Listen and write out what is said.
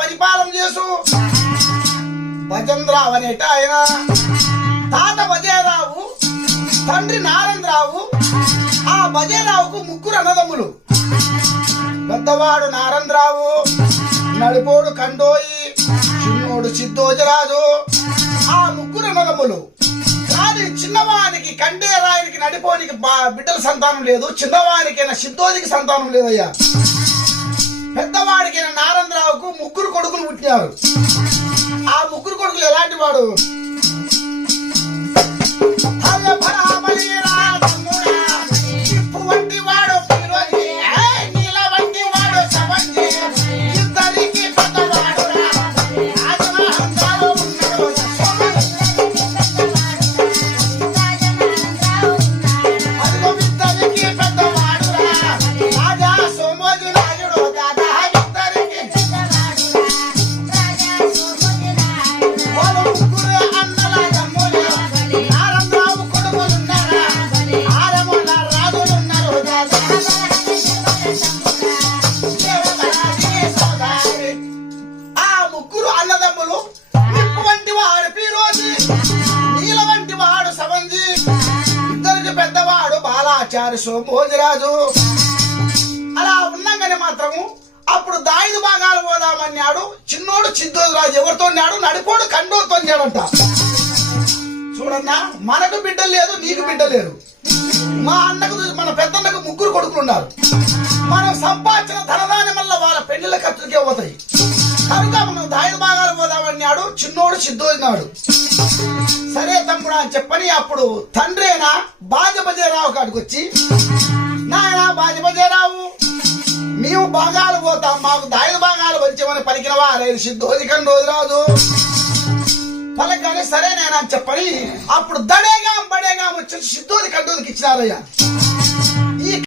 పరిపాలన చేసు భజంద్రావు అనేట ఆయన తాత బజేరావు తండ్రి నారంద్రావు. ఆ బజేరావుకు ముగ్గురు అన్నదమ్ములు. పెద్దవాడు నారంద్రావు, నడిపోడు కండోయి, చిన్నోడు సిద్ధోజరాజు. ఆ ముగ్గురు అన్నదమ్ములు. కానీ చిన్నవానికి కండేరాయనికి నడిపోనికి బిడ్డల సంతానం లేదు, చిన్నవానికైనా సిద్ధోజికి సంతానం లేదయ్యా. పెద్దవాడికి నారంద్రావుకు ముగ్గురు కొడుకులు పుట్టినారు. ఆ ముగ్గురు కొడుకులు ఎలాంటి వాడు? వంటి వాడు నీల వంటి వాడు సమంజి ఇద్దరికి పెద్దవాడు ఇద్దరికి పెద్దవాడు రాజా సోమోజు నాయుడు. సోమోజరాజు. అలా ఉన్నాగానే మాత్రము అప్పుడు దాయిదు భాగాలు పోదామన్నాడు చిన్నోడు సిద్ధోజరాజు. ఎవరితో నడిపోడు కండోతో అన్నాడంట. చూడన్నా, మనకు బిడ్డ లేదు, నీకు బిడ్డ లేరు. మా అన్నకు మన పెద్దన్నకు ముగ్గురు కొడుకులు ఉన్నారు. మనం సంపాదించిన ధనదాని వల్ల వాళ్ళ పెళ్లిళ్ళ ఖర్చులకే పోతాయి. కనుక మనం దాయిదు భాగాలు పోదామన్నాడు చిన్నోడు సిద్ధోజనాడు. సరే తమ్ముడు అని చెప్పని అప్పుడు తండ్రి అయినా బాజబజేరావు కాడికి వచ్చి, నాయన బాజబజేరావు, మేము భాగాలు పోతాం, మాకు దాయిదు భాగాలు వచ్చామని పలికినవా రైలు సిద్ధోజి కండోజరాజు పలకని. సరే నేనా అని చెప్పని అప్పుడు దడేగా బడేగా వచ్చి సిద్ధోజి కండోజికి ఇచ్చినారయ్యా.